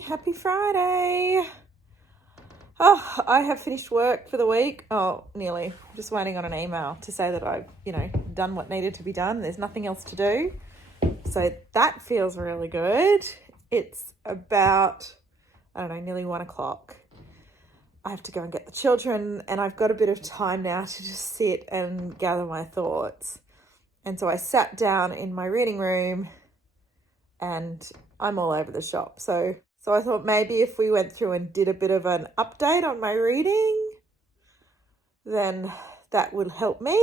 Happy Friday. Oh, I have finished work for the week. Oh, nearly. Just waiting on an email to say that I've, done what needed to be done. There's nothing else to do. So that feels really good. It's about, nearly 1 o'clock. I have to go and get the children, and I've got a bit of time now to just sit and gather my thoughts. And so I sat down in my reading room and I'm all over the shop. So I thought maybe if we went through and did a bit of an update on my reading, then that would help me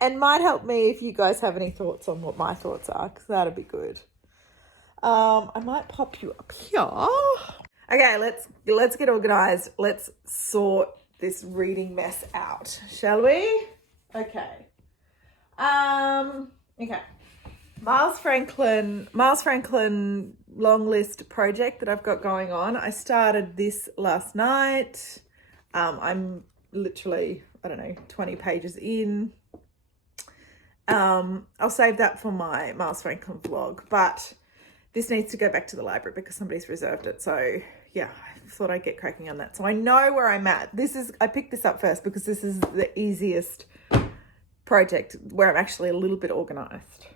and might help me if you guys have any thoughts on what my thoughts are, because that'd be good. I might pop you up here. Okay, let's get organized. Let's sort this reading mess out, shall we? Okay. Okay. Miles Franklin long list project that I've got going on. I started this last night. I'm literally, 20 pages in. I'll save that for my Miles Franklin vlog, but this needs to go back to the library because somebody's reserved it. So yeah, I thought I'd get cracking on that. So I know where I'm at. I picked this up first because this is the easiest project where I'm actually a little bit organized.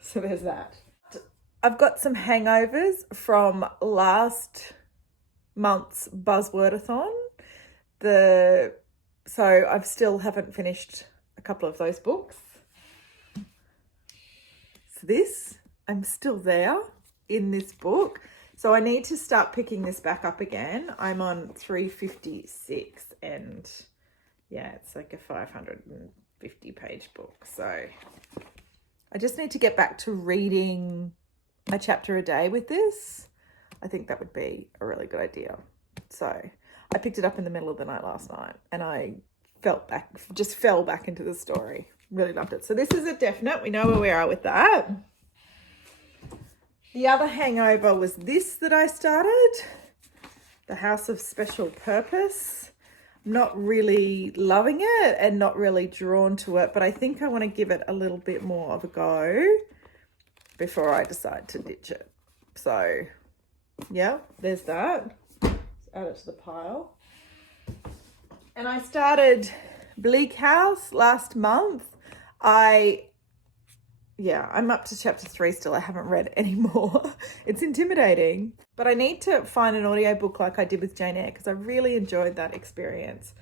So there's that. I've got some hangovers from last month's Buzzwordathon. So I still haven't finished a couple of those books. So I'm still there in this book. So I need to start picking this back up again. I'm on 356 and yeah, it's like a 550 page book. So I just need to get back to reading a chapter a day with this. I think that would be a really good idea. So I picked it up in the middle of the night last night and I fell back into the story. Really loved it. So this is a definite. We know where we are with that. The other hangover was this that I started, The House of Special Purpose. I'm not really loving it and not really drawn to it, but I think I want to give it a little bit more of a go before I decide to ditch it. So yeah, there's that. Let's add it to the pile. And I started Bleak House last month. I'm up to chapter 3 still. I haven't read any more. It's intimidating, but I need to find an audiobook like I did with Jane Eyre because I really enjoyed that experience.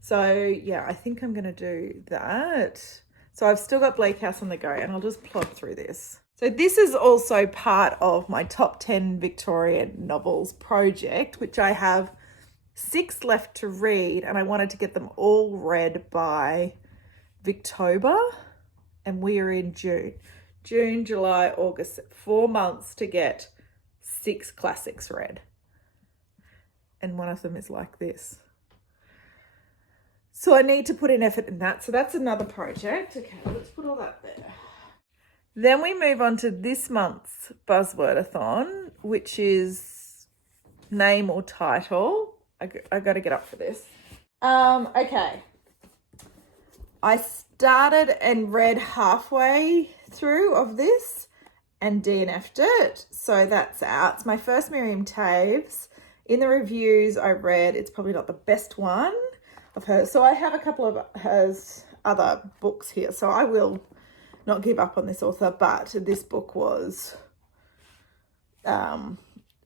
So yeah, I think I'm going to do that. So I've still got Bleak House on the go and I'll just plod through this. So this is also part of my top 10 Victorian novels project, which I have 6 left to read and I wanted to get them all read by Victober. And we are in June, July, August, 4 months to get 6 classics read. And one of them is like this. So I need to put in effort in that. So that's another project. Okay, let's put all that there. Then we move on to this month's Buzzwordathon, which is name or title. I got to get up for this. Okay. I started and read halfway through of this and DNF'd it. So that's out. It's my first Miriam Taves. In the reviews I read, it's probably not the best one of hers. So I have a couple of hers other books here. So I will not give up on this author, but this book was, I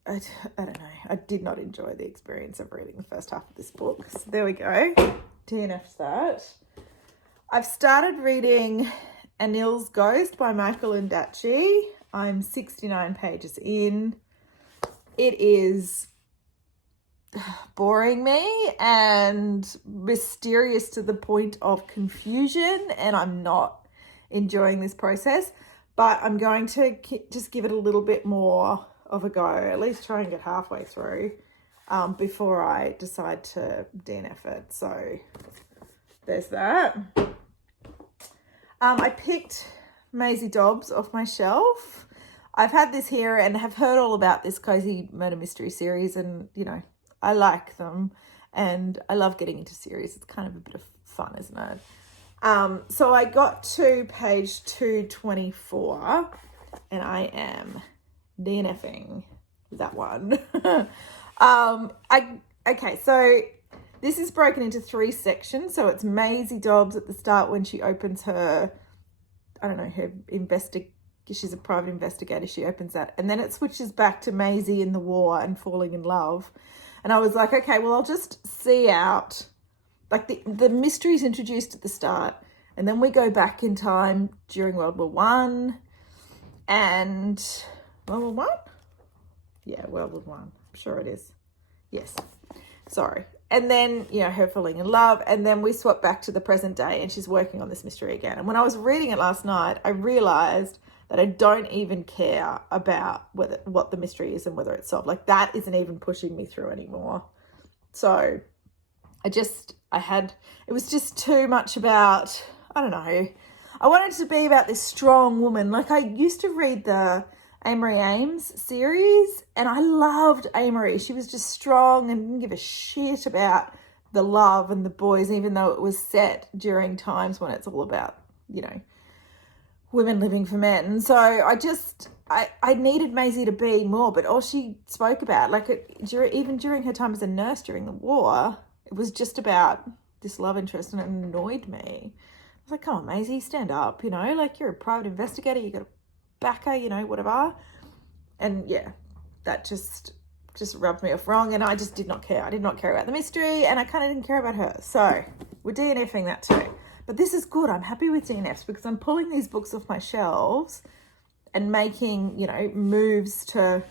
don't know. I did not enjoy the experience of reading the first half of this book. So there we go. DNF'd that. I've started reading Anil's Ghost by Michael Ondaatje. I'm 69 pages in. It is boring me and mysterious to the point of confusion, and I'm not enjoying this process, but I'm going to just give it a little bit more of a go, at least try and get halfway through before I decide to DNF it. So there's that. I picked Maisie Dobbs off my shelf. I've had this here and have heard all about this cozy murder mystery series, and I like them and I love getting into series. It's kind of a bit of fun, isn't it? So I got to page 224 and I am DNFing that one. Okay, so this is broken into 3 sections. So it's Maisie Dobbs at the start when she opens her, I don't know, she's a private investigator. She opens that. And then it switches back to Maisie in the war and falling in love. And I was like, okay, well, I'll just see out, like the mystery's introduced at the start. And then we go back in time during World War One and World War One? Yeah, World War One. I'm sure it is. Yes. Sorry. And then, you know, her falling in love. And then we swap back to the present day and she's working on this mystery again. And when I was reading it last night, I realized that I don't even care about what the mystery is and whether it's solved. Like, that isn't even pushing me through anymore. So it was just too much about, I don't know. I wanted it to be about this strong woman. Like, I used to read the Amory Ames series and I loved Amory. She was just strong and didn't give a shit about the love and the boys, even though it was set during times when it's all about, you know, women living for men. So I needed Maisie to be more, but all she spoke about, like even during her time as a nurse during the war, it was just about this love interest and it annoyed me. I was like, come on, Maisie, stand up, you know, like you're a private investigator, you got a backer, you know, whatever. And yeah, that just rubbed me off wrong and I just did not care. I did not care about the mystery and I kind of didn't care about her. So we're DNFing that too. But this is good. I'm happy with DNFs because I'm pulling these books off my shelves and making, you know, moves to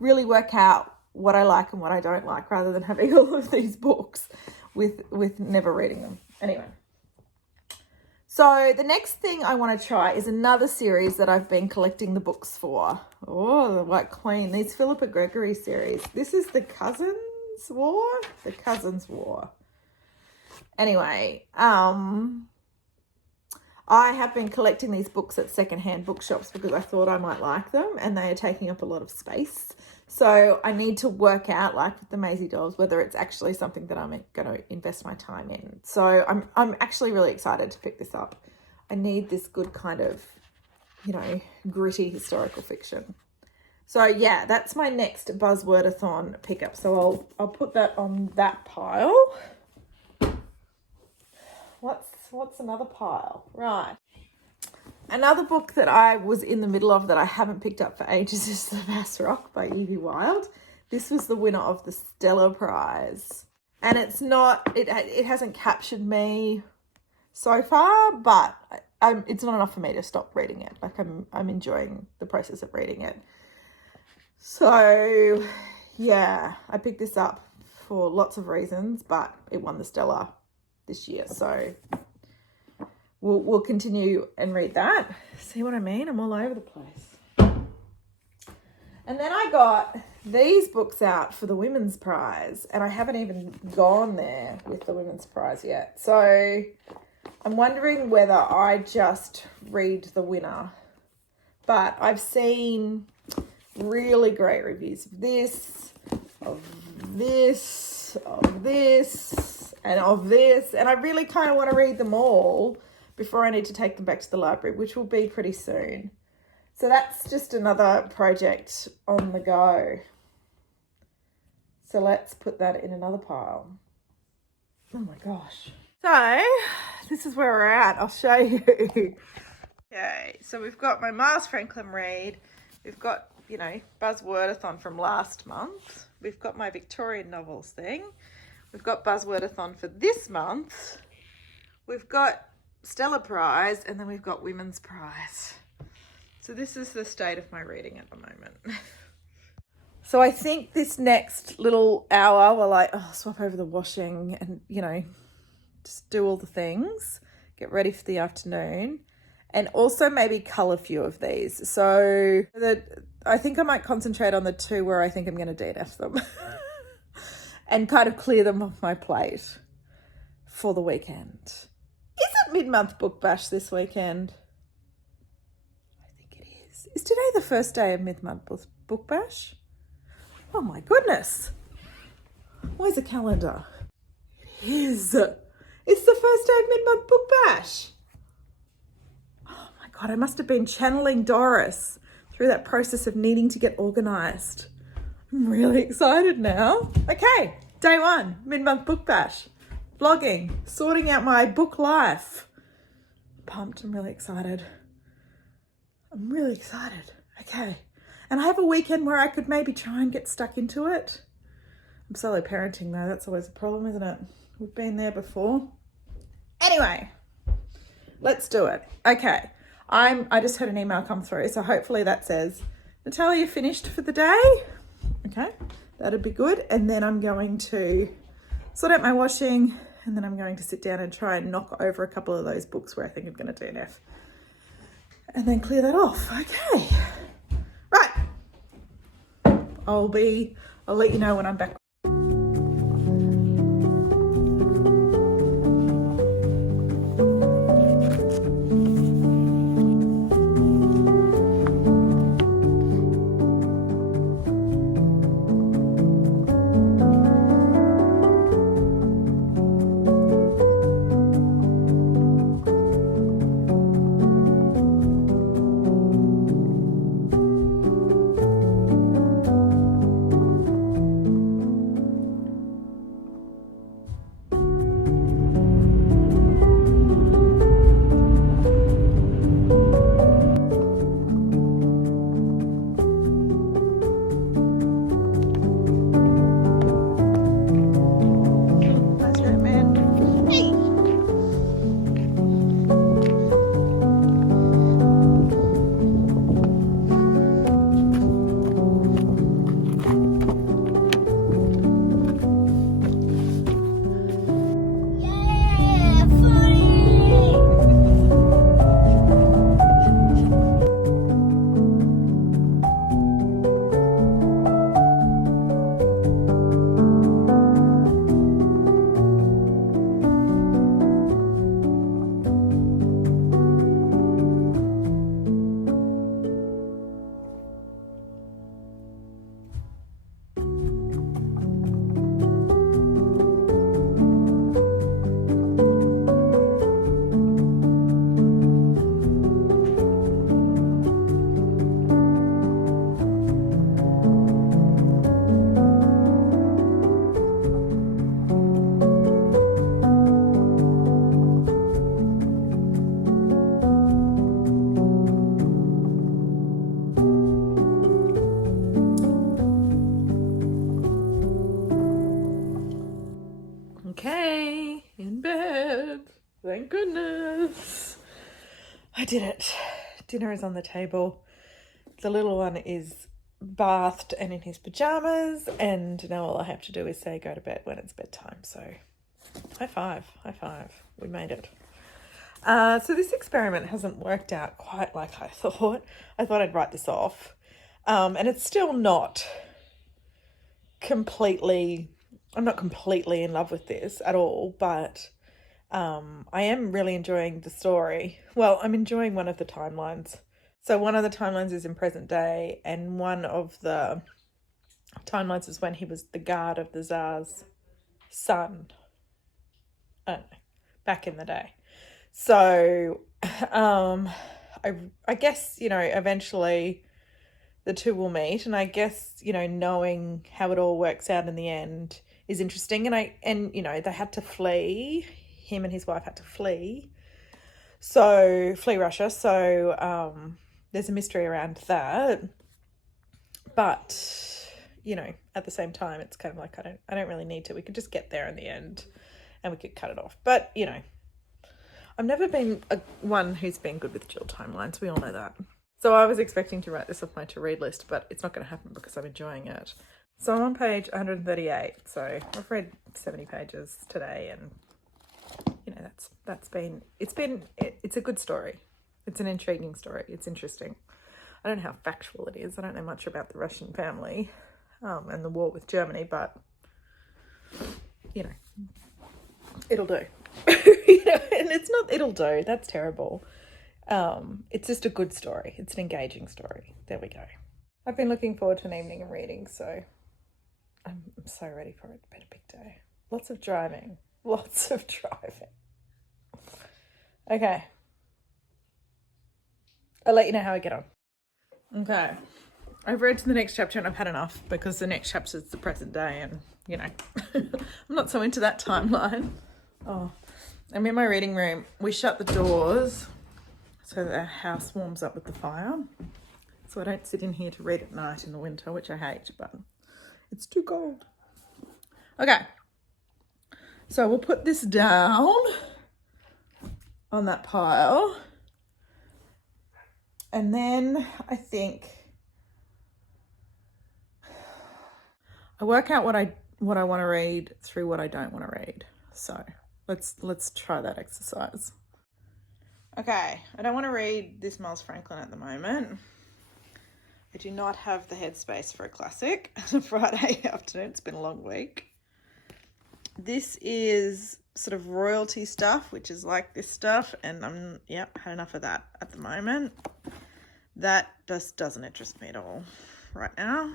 really work out what I like and what I don't like rather than having all of these books with never reading them. Anyway. So the next thing I want to try is another series that I've been collecting the books for. Oh, the White Queen. These Philippa Gregory series. This is the Cousins War? The Cousins War. Anyway, I have been collecting these books at secondhand bookshops because I thought I might like them and they are taking up a lot of space. So I need to work out, like with the Maisie Dolls, whether it's actually something that I'm going to invest my time in. So I'm actually really excited to pick this up. I need this good kind of, you know, gritty historical fiction. So yeah, that's my next Buzzwordathon pickup. So I'll put that on that pile. What's another pile? Right. Another book that I was in the middle of that I haven't picked up for ages is The Bass Rock by Evie Wilde. This was the winner of the Stella Prize. And it's not, it hasn't captured me so far, but it's not enough for me to stop reading it. Like I'm enjoying the process of reading it. So yeah, I picked this up for lots of reasons, but it won the Stella this year. So we'll continue and read that. See what I mean? I'm all over the place. And then I got these books out for the Women's Prize, and I haven't even gone there with the Women's Prize yet. So I'm wondering whether I just read the winner. But I've seen really great reviews of this, of this, of this, and of this. And I really kind of want to read them all before I need to take them back to the library, which will be pretty soon. So that's just another project on the go. So let's put that in another pile. Oh my gosh. So this is where we're at. I'll show you. Okay, so we've got my Mars Franklin read. We've got, you know, Buzzwordathon from last month. We've got my Victorian novels thing. We've got Buzzwordathon for this month. We've got Stella Prize, and then we've got Women's Prize. So this is the state of my reading at the moment. So I think this next little hour while I swap over the washing and, you know, just do all the things, get ready for the afternoon, and also maybe cull a few of these. So I think I might concentrate on the 2 where I think I'm going to DNF them and kind of clear them off my plate for the weekend. Is it mid-month book bash this weekend? I think it is. Is today the first day of mid-month book bash? Oh my goodness. Where's the calendar? It is. It's the first day of mid-month book bash. Oh my God, I must have been channeling Doris through that process of needing to get organised. I'm really excited now. Okay, day 1, mid-month book bash. Blogging, sorting out my book life. Pumped, I'm really excited. Okay. And I have a weekend where I could maybe try and get stuck into it. I'm solo parenting though, that's always a problem, isn't it? We've been there before. Anyway, let's do it. Okay, I just had an email come through, so hopefully that says, Natalia, you finished for the day? Okay, that'd be good. And then I'm going to sort out my washing, and then I'm going to sit down and try and knock over a couple of those books where I think I'm going to DNF. And then clear that off. Okay. Right. I'll let you know when I'm back. Okay, in bed. Thank goodness. I did it. Dinner is on the table. The little one is bathed and in his pajamas, and now all I have to do is say go to bed when it's bedtime. So high five. We made it. So this experiment hasn't worked out quite like I thought. I thought I'd write this off. And it's still not completely... I'm not completely in love with this at all, but I am really enjoying the story. Well, I'm enjoying one of the timelines. So one of the timelines is in present day, and one of the timelines is when he was the guard of the Tsar's son. I don't know, back in the day. So I guess, eventually the two will meet, and I guess, knowing how it all works out in the end is interesting. And they had to flee. Him and his wife had to flee Russia. So there's a mystery around that. But, at the same time, it's kind of like, I don't really need to. We could just get there in the end and we could cut it off. But, I've never been one who's been good with dual timelines. We all know that. So I was expecting to write this off my to-read list, but it's not going to happen because I'm enjoying it. So I'm on page 138. So I've read 70 pages today, and it's a good story. It's an intriguing story. It's interesting. I don't know how factual it is. I don't know much about the Russian family and the war with Germany, but it'll do. And it's not it'll do. That's terrible. It's just a good story. It's an engaging story. There we go. I've been looking forward to an evening of reading, so I'm so ready for it. It's been a big day. Lots of driving. Okay. I'll let you know how I get on. Okay. I've read to the next chapter and I've had enough, because the next chapter is the present day, and you know, I'm not so into that timeline. Oh, I'm in my reading room. We shut the doors so that our house warms up with the fire, so I don't sit in here to read at night in the winter, which I hate, but it's too cold. Okay, so we'll put this down on that pile, and then I think I work out what I want to read through what I don't want to read. So let's try that exercise. Okay, I don't want to read this Miles Franklin at the moment. I do not have the headspace for a classic on a Friday afternoon. It's been a long week. This is sort of royalty stuff, which is like this stuff, and had enough of that at the moment. That just doesn't interest me at all right now.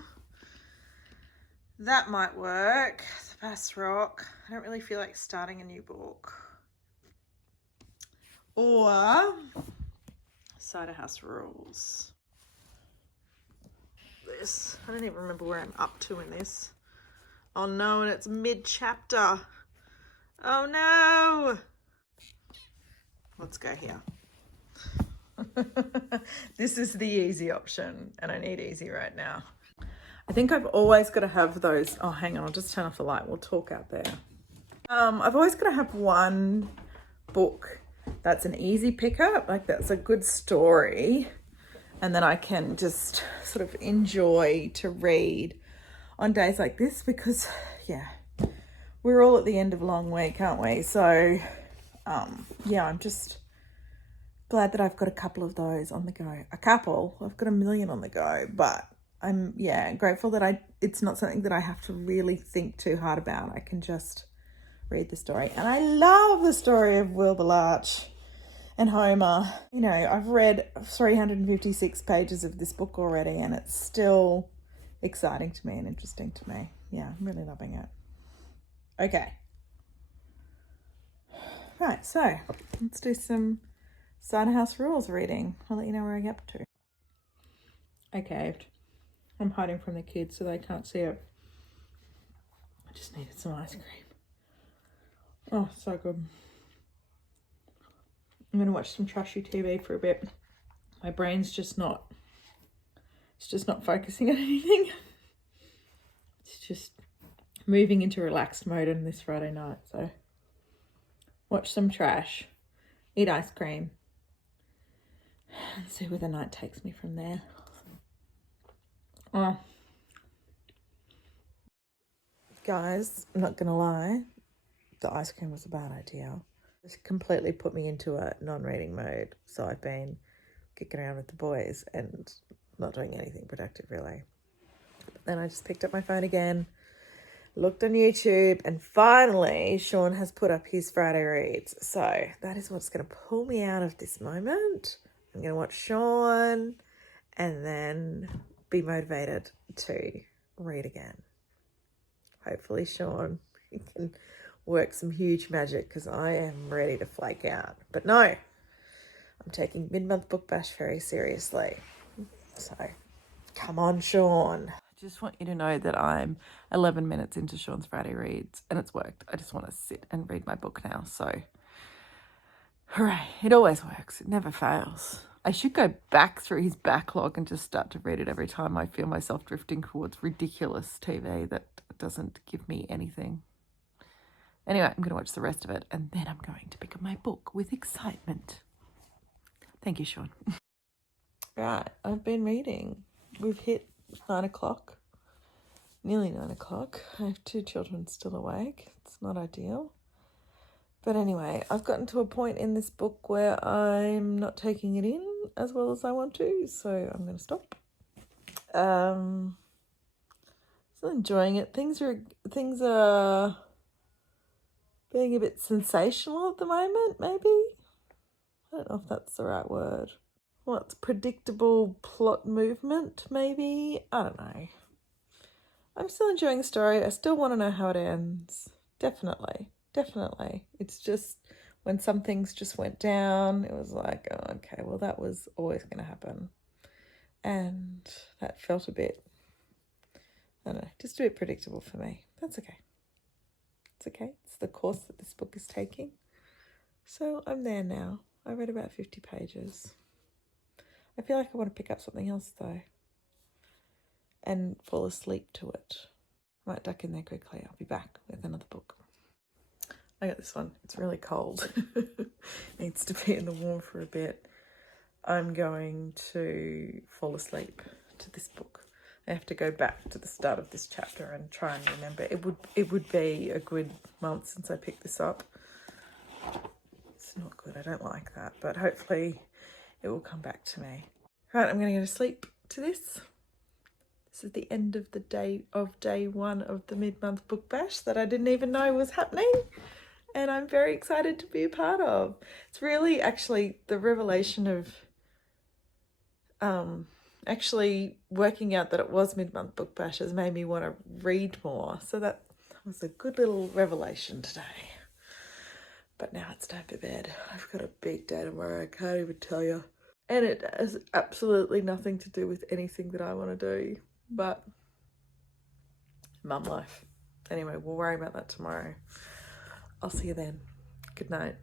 That might work. The Bass Rock. I don't really feel like starting a new book. Or Cider House Rules. This. I don't even remember where I'm up to in this. Oh no, and it's mid-chapter. Oh no! Let's go here. This is the easy option, and I need easy right now. I think I've always got to have those. Oh, hang on, I'll just turn off the light. We'll talk out there. I've always got to have one book that's an easy pickup, like that's a good story, and then I can just sort of enjoy to read on days like this, because yeah, we're all at the end of a long week, aren't we? So yeah, I'm just glad that I've got a couple of those on the go. I've got a million on the go, but I'm grateful that it's not something that I have to really think too hard about. I can just read the story. And I love the story of Wilbur Larch and Homer. You know, I've read 356 pages of this book already, and it's still exciting to me and interesting to me. Yeah, I'm really loving it. Okay. Right, so let's do some Cider House Rules reading. I'll let you know where I get up to. I caved. I'm hiding from the kids so they can't see it. I just needed some ice cream. Oh, so good. I'm going to watch some trashy TV for a bit. My brain's just not focusing on anything. It's just moving into relaxed mode on this Friday night. So watch some trash, eat ice cream, and see where the night takes me from there. Oh. Guys, I'm not going to lie. The ice cream was a bad idea. It completely put me into a non-reading mode. So I've been kicking around with the boys and not doing anything productive, really. But then I just picked up my phone again, looked on YouTube, and finally Sean has put up his Friday reads. So that is what's going to pull me out of this moment. I'm going to watch Sean and then be motivated to read again. Hopefully Sean can work some huge magic, because I am ready to flake out. But no, I'm taking mid-month book bash very seriously. So come on, Sean. I just want you to know that I'm 11 minutes into Sean's Friday reads, and it's worked. I just want to sit and read my book now. So hooray, it always works. It never fails. I should go back through his backlog and just start to read it every time I feel myself drifting towards ridiculous TV that doesn't give me anything. Anyway, I'm going to watch the rest of it, and then I'm going to pick up my book with excitement. Thank you, Sean. Right, I've been reading. We've hit 9 o'clock, nearly 9 o'clock. I have 2 children still awake. It's not ideal. But anyway, I've gotten to a point in this book where I'm not taking it in as well as I want to, so I'm going to stop. Still enjoying it. Things are being a bit sensational at the moment, maybe. I don't know if that's the right word. What's predictable plot movement, maybe? I don't know. I'm still enjoying the story. I still want to know how it ends. Definitely. It's just when some things just went down, it was like, oh, okay, well, that was always going to happen. And that felt a bit, I don't know, just a bit predictable for me. That's okay. It's okay. It's the course that this book is taking. So I'm there now. I read about 50 pages. I feel like I want to pick up something else though and fall asleep to it. I might duck in there quickly. I'll be back with another book. I got this one. It's really cold. Needs to be in the warm for a bit. I'm going to fall asleep to this book. I have to go back to the start of this chapter and try and remember. It would be a good month since I picked this up. It's not good. I don't like that, but hopefully it will come back to me. Right, I'm going to go to sleep to this. This is the end of the day one of the mid-month book bash that I didn't even know was happening, and I'm very excited to be a part of. It's really actually the revelation of actually working out that it was mid-month book bash has made me want to read more. So that was a good little revelation today. But now it's time for bed. I've got a big day tomorrow, I can't even tell you. And it has absolutely nothing to do with anything that I want to do, but mum life. Anyway, we'll worry about that tomorrow. I'll see you then. Good night.